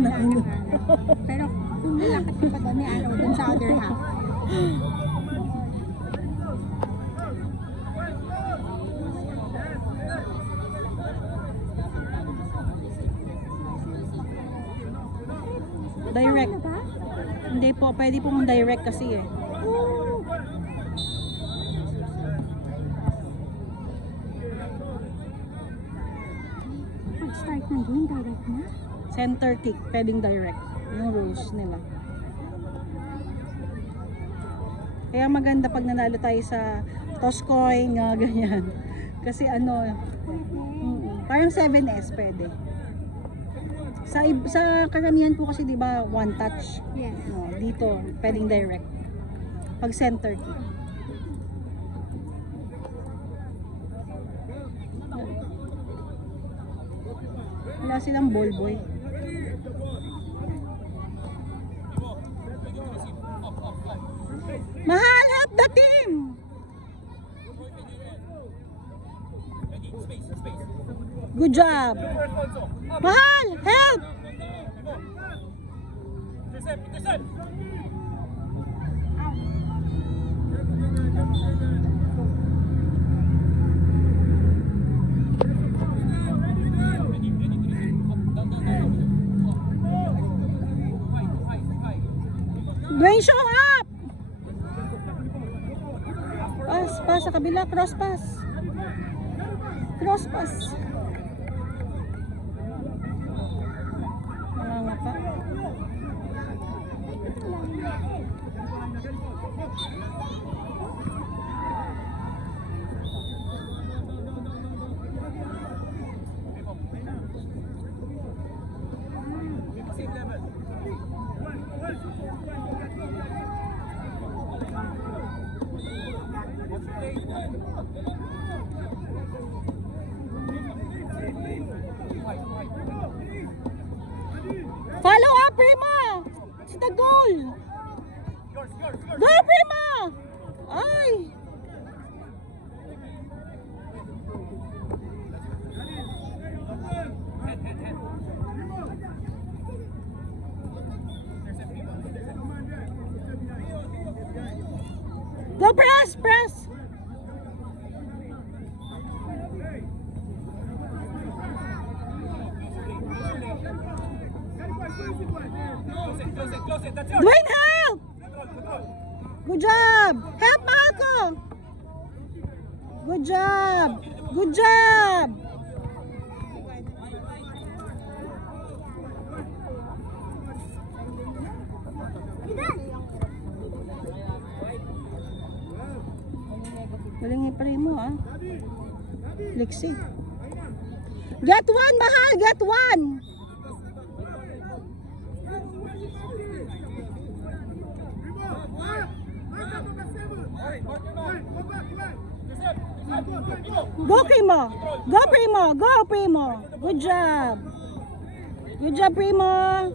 na ano. Pero kung nalakas ka pa doon, may araw dun sa other half. Direct. Ano ba? Hindi po, pwede pong direct kasi eh. Oh. Pag-start ng game, direct na? Center kick, pwedeng direct. Yung rules nila. Kaya maganda pag nanalo tayo sa toss coin, nga ganyan. Kasi ano, parang 7S pwede. Sa karamihan po kasi 'di ba one touch. Yes. No, dito pwedeng direct. Pag center kick. Wala silang ball boy. Mahal, help the team! Good job! Mahal, help! Dwayne, show up! Pass sa kabila, cross pass. Cross pass. Nangangapa. Follow up, Prima! It's the goal! Go, Prima! Ay! Go, press! Press! Dwayne, help! Good job! Help, Marco! Good job! Good job! Galing i-pray mo, ah. Lexi. Get one, Mahal! Get one! Go, Primo! Go, Primo! Go, Primo! Good job! Good job, Primo!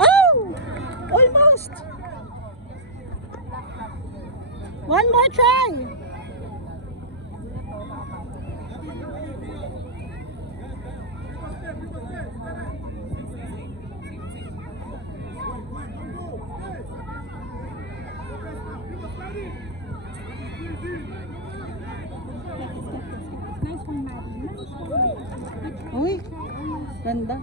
Oh! Almost! One more try! Nice one, Maddie. Nice one. Uy, ganda.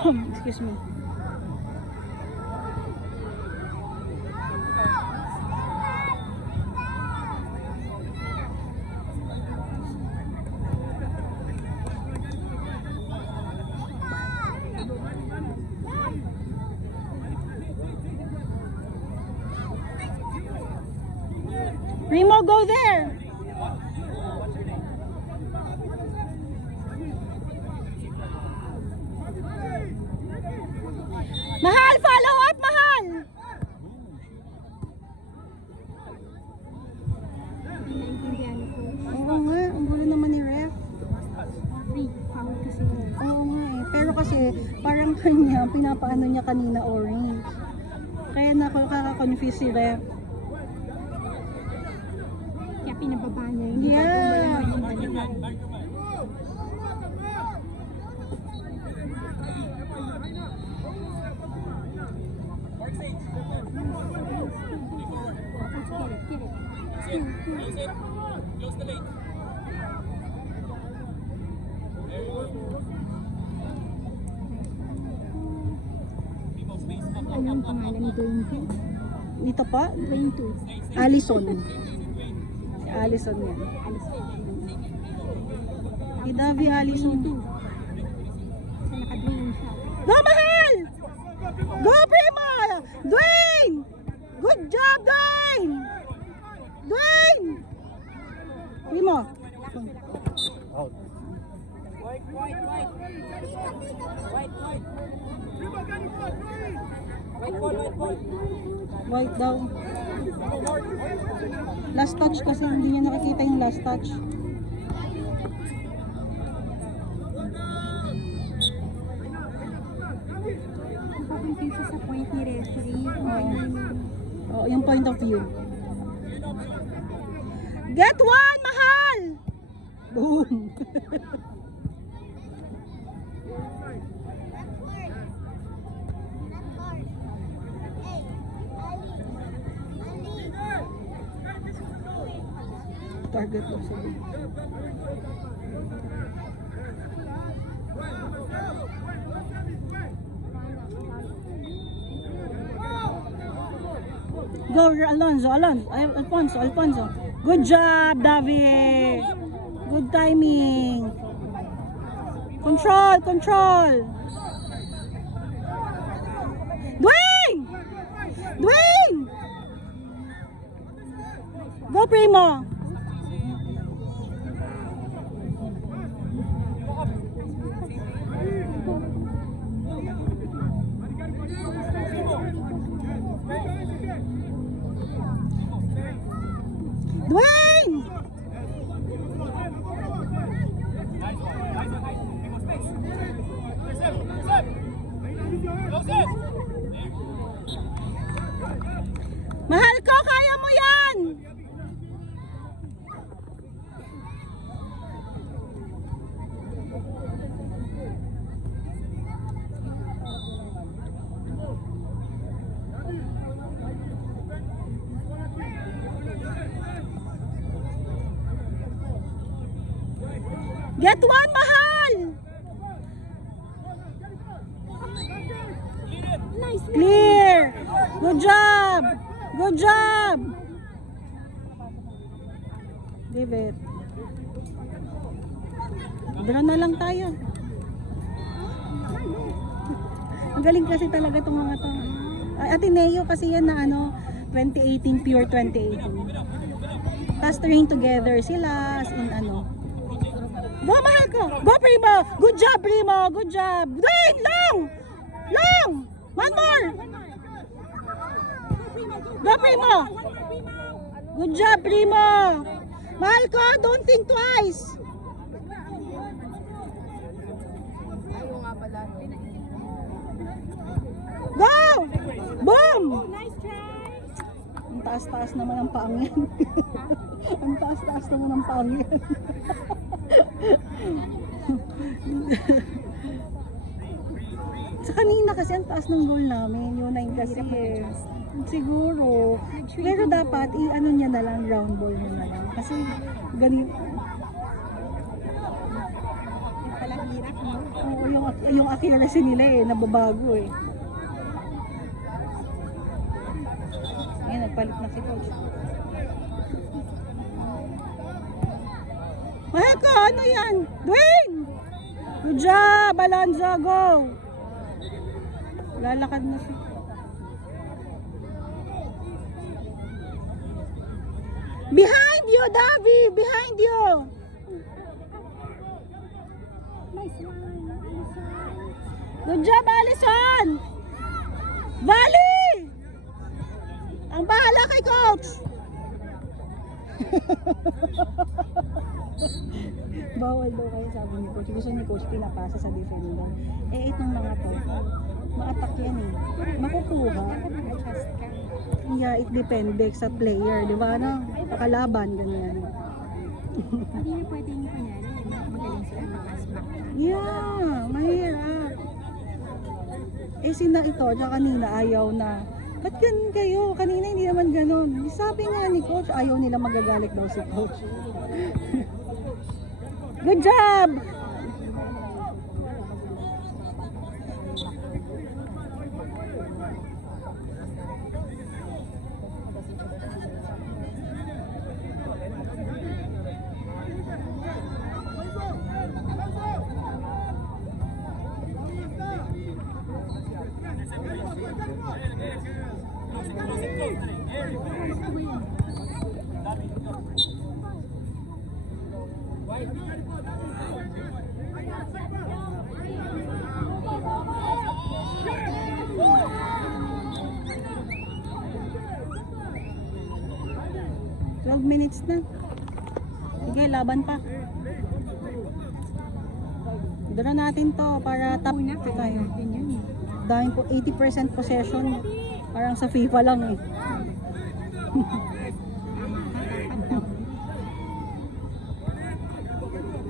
Excuse me. Remo, go there! Mahal, follow up, Mahal! Naiintindihan ko. Oo nga, ang gulo naman ni Ref. Free. Foul kasi. Oo nga eh. Pero kasi, parang kanya, pinapaano niya kanina orange. Kaya nakaka-confuse si Ref. Kaya pinababa niya yun. Yeah. Anong pangalan ni Dwayne? Dito pa, Dwayne 2. Allison. Si Allison yan. Si Davi Allison. So naka-Dwayne siya. Go, Mahal! Go, Primo! Dwayne! Good job, Dwayne! Dwayne! Primo. White daw. Last touch kasi hindi niya nakikita yung last touch. Nakakonfuse sa point ni referee. Oh, yung point of view. Get one, Mahal! Boom! Target mo sa Go, Alfonso. Good job, David. Good timing. Control. Dwayne! Go, Primo. Dwayne! Mahal ko, kaya mo yan! Get one, Mahal! Nice. Clear! Good job! Give it. Draw na lang tayo. Ang galing kasi talaga itong mga to. Ateneo kasi yan na 2018, pure 2018. Tapos train together sila as in Go, Mahal ko! Go, Primo! Good job, Primo! Good job! Wait! Long! One more! Go, Primo! Good job, Primo! Mahal ko, don't think twice! Go! Boom! Nice try. Ang taas-taas naman ang paang yan. Ang taas-taas naman ang paang yan. Sa kanina kasi ang taas ng goal namin, yun na kasi siguro. Pero dapat niya na lang, round ball niya na lang. Kasi ganito. Pala Hirap mo. Oo, yung accuracy nila eh, nababago eh. Ayan, nagpalit na si coach. Maheka, ano yan? Dwayne! Good job, Alonzo, go! Lalakad na si... Behind you, Davi! Behind you! Nice one. Good job, Allison! Valley! Ang bahala kay coach! Bawal daw kayo, sabi ni coach. Gusto ni coach pinapasa sa defender. Eh, itong mga to, ma-attack yan eh. Makukuha. Adjust ka. Yeah, it depende sa player, di ba? Ano? Kalaban, ganyan. Hindi na pwedeng kunyari. Magaling sila pass back. Yeah, mahirap. Eh, sina ito, tsaka kanina ayaw na. Ba't ganun kayo? Kanina hindi naman ganun. Sabi nga ni coach, ayaw nila magagalit daw si coach. Good job! Minutes na. Sige, laban pa. Dala natin to para top tayo. Dahil po 80% possession. Parang sa FIFA lang eh.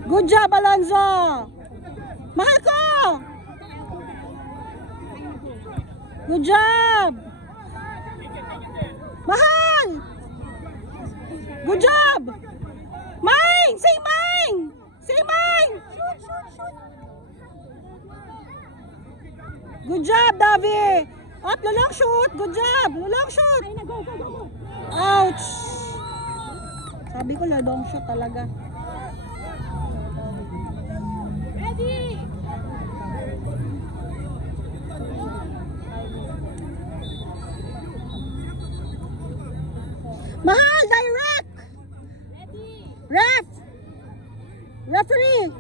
Good job, Alonzo! Mahal ko! Good job! Mahal! Good job! Mine! Say mine! Say mine! Good job, Davi! Up, long shoot! Good job! Long shoot! Ay, go, go, go, go. Ouch! Sabi ko long shoot talaga. Ready! Mahal, direct! Ref! Referee!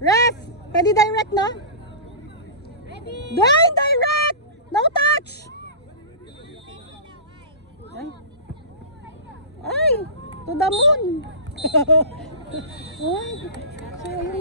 Ref! Pwede direct, no? Dwayne, direct! No touch! Ay! Ay! To the moon! Ay! So,